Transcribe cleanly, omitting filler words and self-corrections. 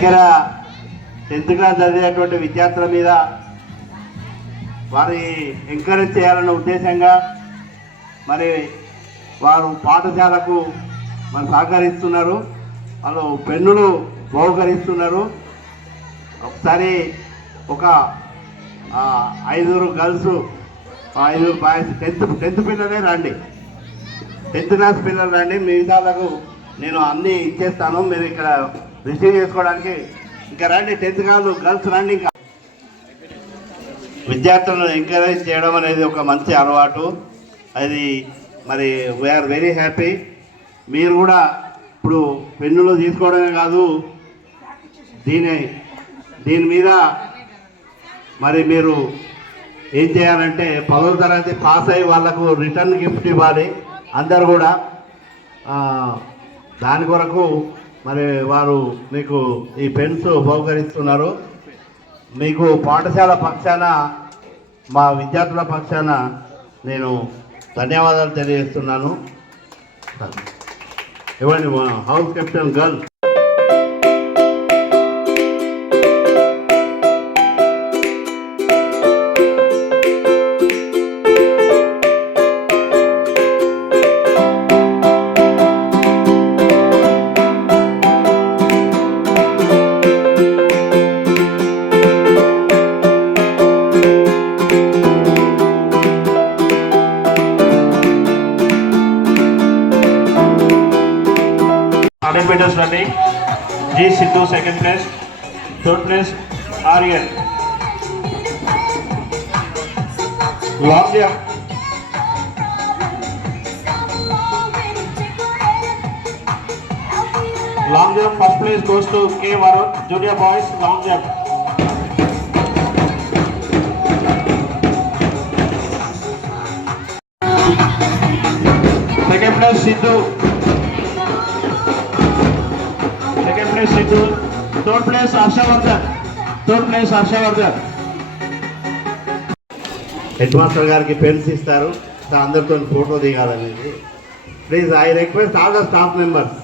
దగ్గర 10th class చదివేటువంటి విద్యార్థుల మీద వారి ఎంకరేజ్ చేయాలన్న ఉద్దేశంగా మరి వారు పాఠశాలకు మరి సహకరిస్తున్నారు. వాళ్ళు పెన్నులు బహుకరిస్తున్నారు. ఒకసారి ఒక 5 గర్ల్స్ 5 బాయ్స్ 10th పిల్లలే రండి, 10th క్లాస్ పిల్లలు రండి. మిగతాలకు నేను అన్నీ ఇచ్చేస్తాను, మీరు ఇక్కడ రిసీవ్ చేసుకోవడానికి ఇంకా రండి. 10th క్లాస్ గర్ల్స్ రండి. ఇంకా విద్యార్థులను ఎంకరేజ్ చేయడం అనేది ఒక మంచి అలవాటు. అది మరి వీఆర్ వెరీ హ్యాపీ. మీరు కూడా ఇప్పుడు పెన్నులు తీసుకోవడమే కాదు, దీని మీద మరి మీరు ఏం చేయాలంటే 10వ తరగతి పాస్ అయ్యి వాళ్ళకు రిటర్న్ గిఫ్ట్ ఇవ్వాలి అందరు కూడా. దాని కొరకు మరి వారు మీకు ఈ పెన్స్ బహుకరిస్తున్నారు. మీకు పాఠశాల పక్షాన, మా విద్యార్థుల పక్షాన నేను ధన్యవాదాలు తెలియజేస్తున్నాను. ఇవ్వండి మా house captain girl. meters running. G. Sidhu second place. Third place Aryan. Long jump. Long jump first place goes to K. Varun, junior boys long jump. Second place Sidhu. Third place Harshavardhan. Head master గారికి pens ఇస్తారు, అందరితో photo దిగాలనేది. Please I request all the staff members.